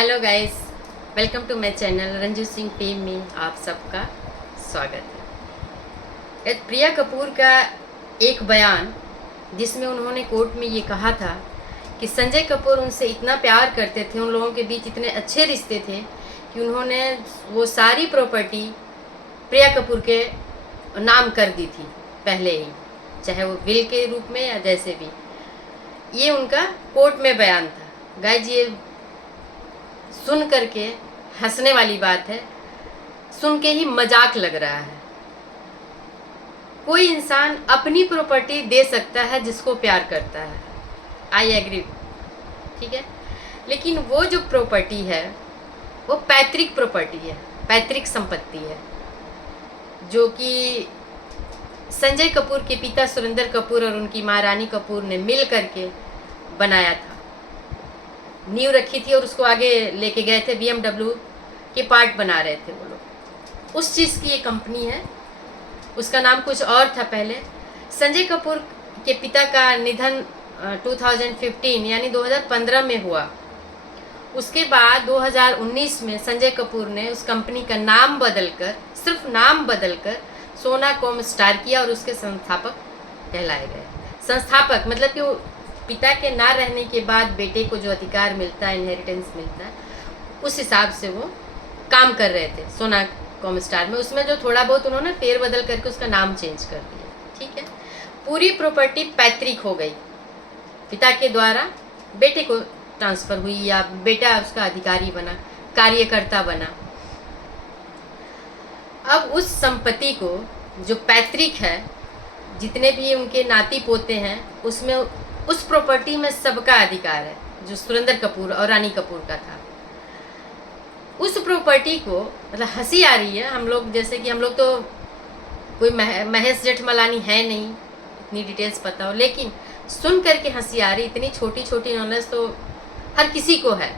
Hello guys, welcome to my channel Ranju Singh P में आप सबका स्वागत है। प्रिया कपूर का एक बयान जिसमें उन्होंने कोर्ट में ये कहा था कि संजय कपूर उनसे इतना प्यार करते थे, उन लोगों के बीच इतने अच्छे रिश्ते थे कि उन्होंने वो सारी प्रॉपर्टी प्रिया कपूर के नाम कर दी थी पहले ही, चाहे वो विल के रूप में या जैसे भी। ये उनका कोर्ट में बयान था। गाइज, ये सुन करके हंसने वाली बात है, सुन के ही मजाक लग रहा है। कोई इंसान अपनी प्रॉपर्टी दे सकता है जिसको प्यार करता है, आई एग्री, ठीक है। लेकिन वो जो प्रॉपर्टी है वो पैतृक प्रॉपर्टी है, पैतृक संपत्ति है, जो कि संजय कपूर के पिता सुरेंद्र कपूर और उनकी माँ रानी कपूर ने मिल करके बनाया था, नींव रखी थी और उसको आगे लेके गए थे। BMW के पार्ट बना रहे थे वो लोग। उस चीज़ की ये कंपनी है, उसका नाम कुछ और था पहले। संजय कपूर के पिता का निधन 2015 यानी 2015 में हुआ। उसके बाद 2019 में संजय कपूर ने उस कंपनी का नाम बदलकर, सिर्फ नाम बदलकर सोनाकॉम स्टार किया और उसके संस्थापक कहलाए गए। संस्थापक मतलब कि पिता के ना रहने के बाद बेटे को जो अधिकार मिलता है, इनहेरिटेंस मिलता है, उस हिसाब से वो काम कर रहे थे सोनाकॉम स्टार में। उसमें जो थोड़ा बहुत उन्होंने फेरबदल करके उसका नाम चेंज कर दिया, ठीक है। पूरी प्रॉपर्टी पैतृक हो गई, पिता के द्वारा बेटे को ट्रांसफ़र हुई या बेटा उसका अधिकारी बना, कार्यकर्ता बना। अब उस संपत्ति को जो पैतृक है, जितने भी उनके नाती पोते हैं, उसमें उस प्रॉपर्टी में सबका अधिकार है, जो सुरेंद्र कपूर और रानी कपूर का था। उस प्रॉपर्टी को, मतलब हंसी आ रही है, हम लोग जैसे कि हम लोग तो कोई महेश जेठमलानी है नहीं, इतनी डिटेल्स पता हो, लेकिन सुन करके हंसी आ रही। इतनी छोटी छोटी नॉलेज तो हर किसी को है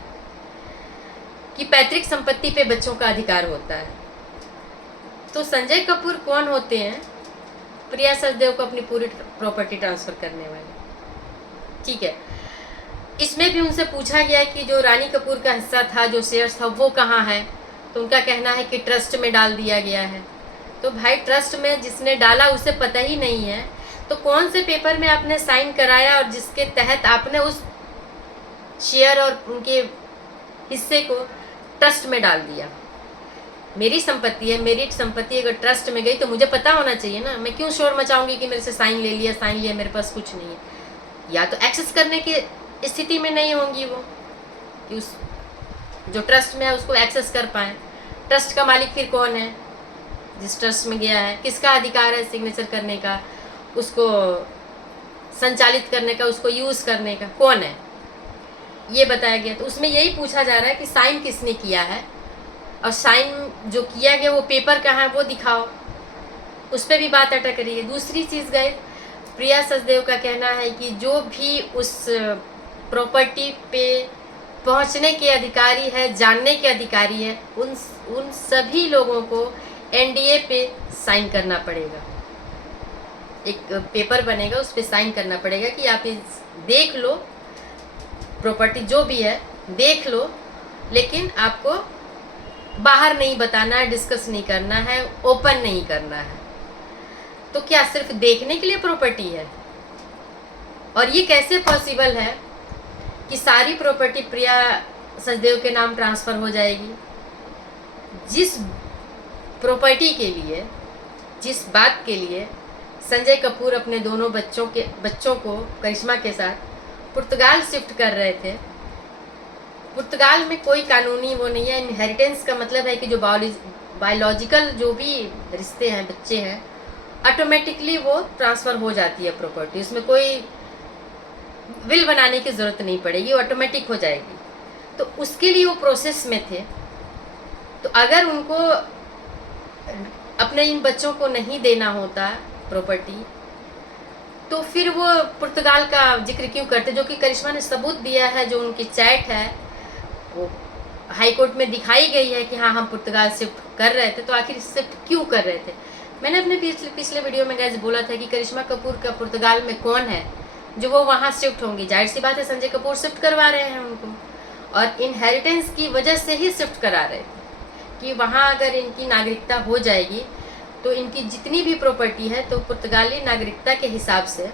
कि पैतृक संपत्ति पे बच्चों का अधिकार होता है। तो संजय कपूर कौन होते हैं? प्रिया सचदेव को अपनी पूरी प्रॉपर्टी ट्रांसफ़र करने वाले, ठीक है। इसमें भी उनसे पूछा गया कि जो रानी कपूर का हिस्सा था, जो शेयर्स था, वो कहाँ है? तो उनका कहना है कि ट्रस्ट में डाल दिया गया है। तो भाई, ट्रस्ट में जिसने डाला उसे पता ही नहीं है, तो कौन से पेपर में आपने साइन कराया और जिसके तहत आपने उस शेयर और उनके हिस्से को ट्रस्ट में डाल दिया? मेरी संपत्ति है, मेरी संपत्ति अगर ट्रस्ट में गई तो मुझे पता होना चाहिए ना। मैं क्यों शोर मचाऊंगी कि मेरे से साइन ले लिया, मेरे पास कुछ नहीं है। या तो एक्सेस करने की स्थिति में नहीं होंगी वो कि उस जो ट्रस्ट में है उसको एक्सेस कर पाए। ट्रस्ट का मालिक फिर कौन है? जिस ट्रस्ट में गया है, किसका अधिकार है सिग्नेचर करने का, उसको संचालित करने का, उसको यूज़ करने का, कौन है? ये बताया गया। तो उसमें यही पूछा जा रहा है कि साइन किसने किया है, और साइन जो किया गया वो पेपर कहाँ है, वो दिखाओ। उस पर भी बात अटक रही है। दूसरी चीज़ गए, प्रिया सचदेव का कहना है कि जो भी उस प्रॉपर्टी पे पहुंचने के अधिकारी है, जानने के अधिकारी है, उन सभी लोगों को NDA पे साइन करना पड़ेगा। एक पेपर बनेगा, उस पर साइन करना पड़ेगा कि आप इस देख लो, प्रॉपर्टी जो भी है देख लो, लेकिन आपको बाहर नहीं बताना है, डिस्कस नहीं करना है, ओपन नहीं करना है। तो क्या सिर्फ देखने के लिए प्रॉपर्टी है? और ये कैसे पॉसिबल है कि सारी प्रॉपर्टी प्रिया सचदेव के नाम ट्रांसफ़र हो जाएगी? जिस प्रॉपर्टी के लिए, जिस बात के लिए संजय कपूर अपने दोनों बच्चों को करिश्मा के साथ पुर्तगाल शिफ्ट कर रहे थे, पुर्तगाल में कोई कानूनी वो नहीं है। इनहेरिटेंस का मतलब है कि जो बायोलॉजिकल जो भी रिश्ते हैं, बच्चे हैं, ऑटोमेटिकली वो ट्रांसफ़र हो जाती है प्रॉपर्टी। उसमें कोई विल बनाने की ज़रूरत नहीं पड़ेगी, ऑटोमेटिक हो जाएगी। तो उसके लिए वो प्रोसेस में थे। तो अगर उनको अपने इन बच्चों को नहीं देना होता प्रॉपर्टी, तो फिर वो पुर्तगाल का जिक्र क्यों करते? जो कि करिश्मा ने सबूत दिया है, जो उनकी चैट है वो हाई कोर्ट में दिखाई गई है कि हाँ, हम पुर्तगाल शिफ्ट कर रहे थे। तो आखिर शिफ्ट क्यों कर रहे थे? मैंने अपने पिछले वीडियो में गाइस बोला था कि करिश्मा कपूर का पुर्तगाल में कौन है जो वो वहाँ शिफ्ट होंगी। जाहिर सी बात है, संजय कपूर शिफ्ट करवा रहे हैं उनको। और इनहेरिटेंस की वजह से ही शिफ्ट करा रहे थे कि वहाँ अगर इनकी नागरिकता हो जाएगी तो इनकी जितनी भी प्रॉपर्टी है तो पुर्तगाली नागरिकता के हिसाब से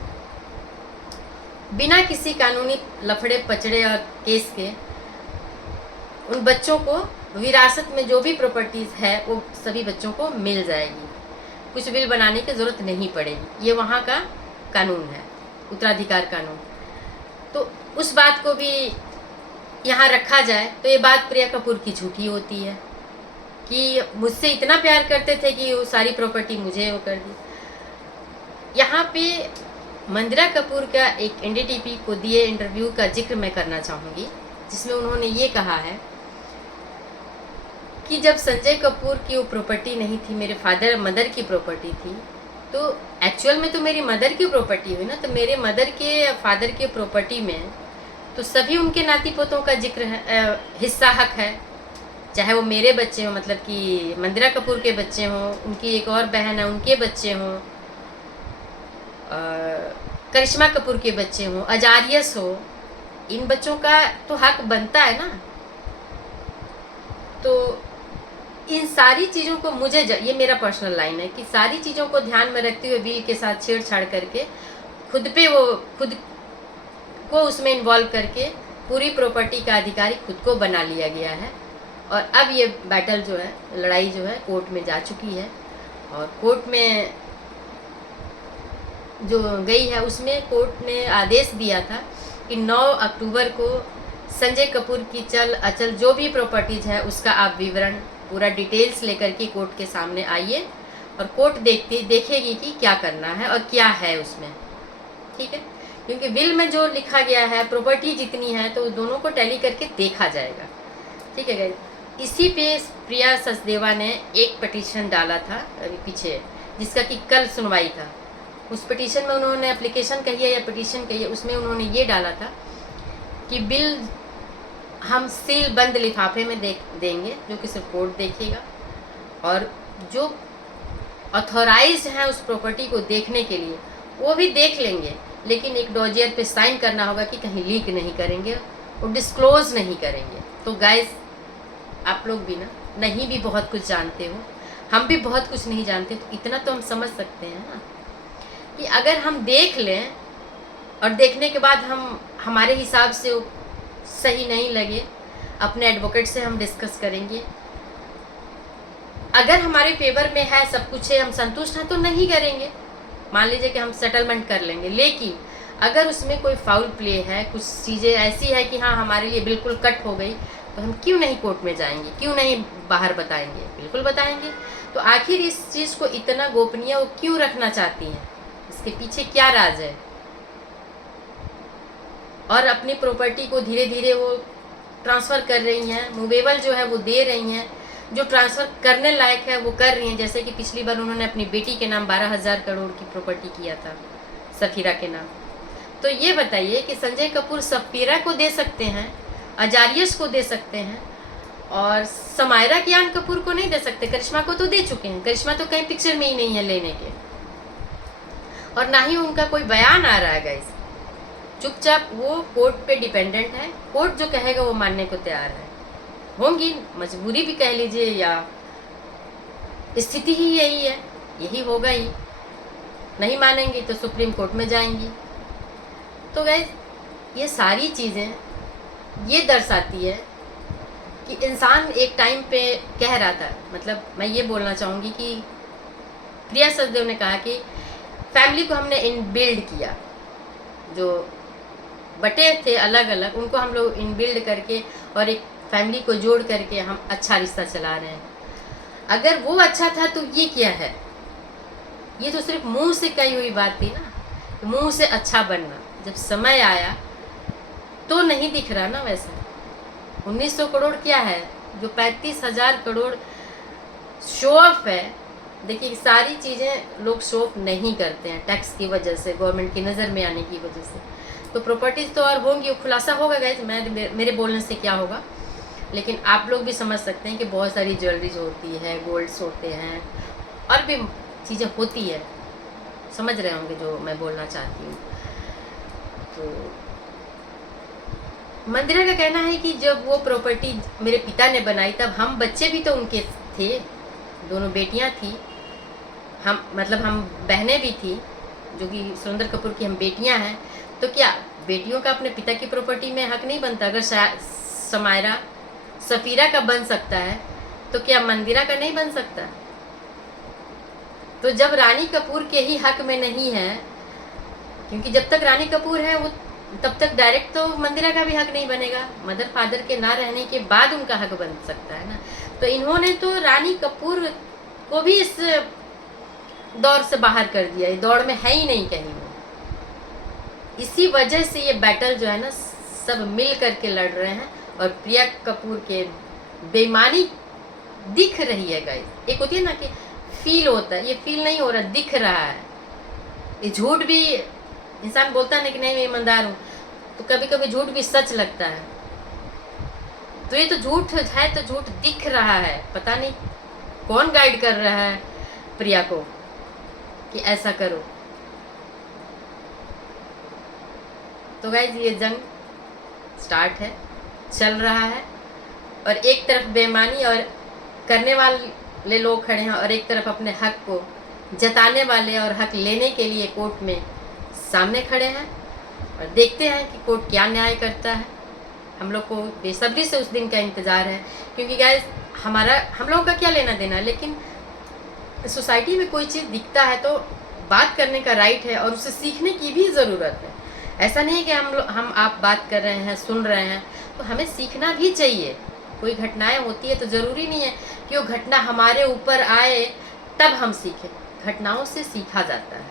बिना किसी कानूनी लफड़े पचड़े और केस के उन बच्चों को विरासत में जो भी प्रॉपर्टीज़ है वो सभी बच्चों को मिल जाएगी। कुछ बिल बनाने की ज़रूरत नहीं पड़ेगी। ये वहाँ का कानून है, उत्तराधिकार कानून। तो उस बात को भी यहाँ रखा जाए तो ये बात प्रिया कपूर की झूठी होती है कि मुझसे इतना प्यार करते थे कि वो सारी प्रॉपर्टी मुझे वो कर दी। यहाँ पे मंदिरा कपूर का एक एनडीटीवी को दिए इंटरव्यू का जिक्र मैं करना चाहूँगी, जिसमें उन्होंने ये कहा है कि जब संजय कपूर की वो प्रॉपर्टी नहीं थी, मेरे मदर की प्रॉपर्टी थी, तो एक्चुअल में तो मेरी मदर की प्रॉपर्टी हुई ना, तो मेरे मदर के फादर की प्रॉपर्टी में तो सभी उनके नाती पोतों का जिक्र है, हिस्सा हक है, चाहे वो मेरे बच्चे हों, मतलब कि मंदिरा कपूर के बच्चे हों, उनकी एक और बहन है उनके बच्चे हों, करिश्मा कपूर के बच्चे हों, अजारियस हो, इन बच्चों का तो हक बनता है ना। तो इन सारी चीज़ों को मुझे ये मेरा पर्सनल लाइन है कि सारी चीज़ों को ध्यान में रखते हुए बिल के साथ छेड़छाड़ करके खुद को उसमें इन्वॉल्व करके पूरी प्रॉपर्टी का अधिकारी खुद को बना लिया गया है। और अब ये बैटल जो है, लड़ाई जो है कोर्ट में जा चुकी है और कोर्ट में जो गई है उसमें कोर्ट ने आदेश दिया था कि 9 अक्टूबर को संजय कपूर की चल अचल जो भी प्रॉपर्टीज़ है उसका आप विवरण पूरा डिटेल्स लेकर के कोर्ट के सामने आइए और कोर्ट देखेगी कि क्या करना है और क्या है उसमें, ठीक है। क्योंकि विल में जो लिखा गया है प्रॉपर्टी जितनी है तो दोनों को टैली करके देखा जाएगा, ठीक है गाइस। इसी पे प्रिया सचदेवा ने एक पिटीशन डाला था अभी पीछे, जिसका कि कल सुनवाई था। उस पिटीशन में उन्होंने एप्लीकेशन कही है या पिटीशन कही है, उसमें उन्होंने ये डाला था कि बिल हम सील बंद लिफाफे में देंगे जो कि सिर्फ कोर्ट देखेगा और जो ऑथोराइज्ड हैं उस प्रॉपर्टी को देखने के लिए वो भी देख लेंगे, लेकिन एक डॉजियर पे साइन करना होगा कि कहीं लीक नहीं करेंगे और डिस्क्लोज नहीं करेंगे। तो गाइस आप लोग भी ना नहीं भी बहुत कुछ जानते हो, हम भी बहुत कुछ नहीं जानते, तो इतना तो हम समझ सकते हैं ना कि अगर हम देख लें और देखने के बाद हमारे हिसाब से वो सही नहीं लगे, अपने एडवोकेट से हम डिस्कस करेंगे। अगर हमारे फेवर में है, सब कुछ है, हम संतुष्ट हैं तो नहीं करेंगे, मान लीजिए कि हम सेटलमेंट कर लेंगे। लेकिन अगर उसमें कोई फाउल प्ले है, कुछ चीज़ें ऐसी है कि हाँ हमारे लिए बिल्कुल कट हो गई, तो हम क्यों नहीं कोर्ट में जाएंगे, क्यों नहीं बाहर बताएंगे? बिल्कुल बताएंगे। तो आखिर इस चीज़ को इतना गोपनीय वो क्यों रखना चाहती हैं, इसके पीछे क्या राज है? और अपनी प्रॉपर्टी को धीरे धीरे वो ट्रांसफ़र कर रही हैं, मूवेबल जो है वो दे रही हैं, जो ट्रांसफ़र करने लायक है वो कर रही हैं। जैसे कि पिछली बार उन्होंने अपनी बेटी के नाम 12,000 करोड़ की प्रॉपर्टी किया था, सफीरा के नाम। तो ये बताइए कि संजय कपूर सफीरा को दे सकते हैं, अजारियस को दे सकते हैं और समायरा कियान कपूर को नहीं दे सकते। करिश्मा को तो दे चुके हैं, करिश्मा तो कहीं पिक्चर में ही नहीं है लेने के, और ना ही उनका कोई बयान आ रहा है गाइस। चुपचाप वो कोर्ट पे डिपेंडेंट है, कोर्ट जो कहेगा वो मानने को तैयार है। होंगी मजबूरी भी कह लीजिए या स्थिति ही यही है, यही होगा ही। नहीं मानेंगी तो सुप्रीम कोर्ट में जाएंगी। तो गाइस ये सारी चीज़ें ये दर्शाती है कि इंसान एक टाइम पे कह रहा था, मतलब मैं ये बोलना चाहूँगी कि प्रिया सचदेव ने कहा कि फैमिली को हमने इनबिल्ड किया, जो बटे थे अलग अलग उनको हम लोग इनबिल्ड करके और एक फैमिली को जोड़ करके हम अच्छा रिश्ता चला रहे हैं। अगर वो अच्छा था तो ये क्या है? ये तो सिर्फ मुंह से कही हुई बात थी ना, मुंह से अच्छा बनना। जब समय आया तो नहीं दिख रहा ना। वैसे 1900 करोड़ क्या है, जो 35,000 करोड़ शो ऑफ है। देखिए सारी चीज़ें लोग शो ऑफ नहीं करते हैं टैक्स की वजह से, गवर्नमेंट की नज़र में आने की वजह से। तो प्रॉपर्टीज़ तो और होंगी, खुलासा होगा गाइस, मेरे बोलने से क्या होगा। लेकिन आप लोग भी समझ सकते हैं कि बहुत सारी ज्वेलरीज होती है, गोल्ड्स होते हैं, और भी चीज़ें होती है, समझ रहे होंगे जो मैं बोलना चाहती हूँ। तो मंदिरा का कहना है कि जब वो प्रॉपर्टी मेरे पिता ने बनाई तब हम बच्चे भी तो उनके थे, दोनों बेटियां थी, हम बहनें भी थी, जो कि सुरेंद्र कपूर की हम बेटियां हैं। तो क्या बेटियों का अपने पिता की प्रॉपर्टी में हक नहीं बनता? अगर समायरा सफीरा का बन सकता है तो क्या मंदिरा का नहीं बन सकता? तो जब रानी कपूर के ही हक में नहीं है, क्योंकि जब तक रानी कपूर है वो तब तक डायरेक्ट तो मंदिरा का भी हक नहीं बनेगा, मदर फादर के ना रहने के बाद उनका हक बन सकता है ना। तो इन्होंने तो रानी कपूर को भी इस दौर से बाहर कर दिया, इस दौड़ में है ही नहीं कहीं वो। इसी वजह से ये बैटल जो है ना सब मिल करके लड़ रहे हैं, और प्रिया कपूर के बेईमानी दिख रही है गाइस। एक होती है ना कि फील होता है, ये फील नहीं हो रहा, दिख रहा है। ये झूठ भी इंसान बोलता है ना कि नहीं मैं ईमानदार हूँ, तो कभी कभी झूठ भी सच लगता है। तो ये तो झूठ है, तो झूठ दिख रहा है। पता नहीं कौन गाइड कर रहा है प्रिया को कि ऐसा करो। तो गाइज ये जंग स्टार्ट है, चल रहा है, और एक तरफ बेईमानी और करने वाले लोग खड़े हैं, और एक तरफ अपने हक को जताने वाले और हक लेने के लिए कोर्ट में सामने खड़े हैं। और देखते हैं कि कोर्ट क्या न्याय करता है। हम लोग को बेसब्री से उस दिन का इंतज़ार है, क्योंकि गाइस हम लोगों का क्या लेना देना, लेकिन सोसाइटी में कोई चीज़ दिखता है तो बात करने का राइट है, और उसे सीखने की भी ज़रूरत है। ऐसा नहीं है कि हम आप बात कर रहे हैं, सुन रहे हैं, तो हमें सीखना भी चाहिए। कोई घटनाएं होती है तो ज़रूरी नहीं है कि वो घटना हमारे ऊपर आए तब हम सीखें। घटनाओं से सीखा जाता है,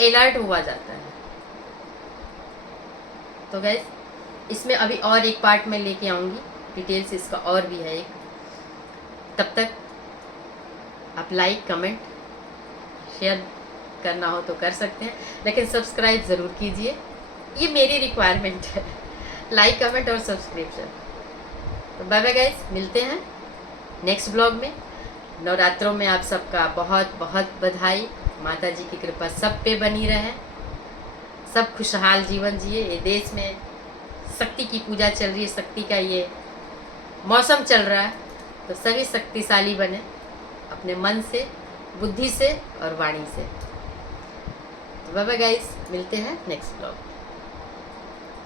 अलर्ट हुआ जाता है। तो गैस इसमें अभी और एक पार्ट में लेके आऊँगी, डिटेल्स इसका और भी है एक। तब तक आप लाइक कमेंट शेयर करना हो तो कर सकते हैं, लेकिन सब्सक्राइब ज़रूर कीजिए, ये मेरी रिक्वायरमेंट है। लाइक कमेंट और सब्सक्रिप्शन। तो बाय बाय गाइस, मिलते हैं नेक्स्ट ब्लॉग में। नवरात्रों में आप सबका बहुत बहुत बधाई। माता जी की कृपा सब पे बनी रहे, सब खुशहाल जीवन जिए। ये देश में शक्ति की पूजा चल रही है, शक्ति का ये मौसम चल रहा है, तो सभी शक्तिशाली बने अपने मन से, बुद्धि से और वाणी से। तो बाय बाय गाइस, मिलते हैं नेक्स्ट ब्लॉग।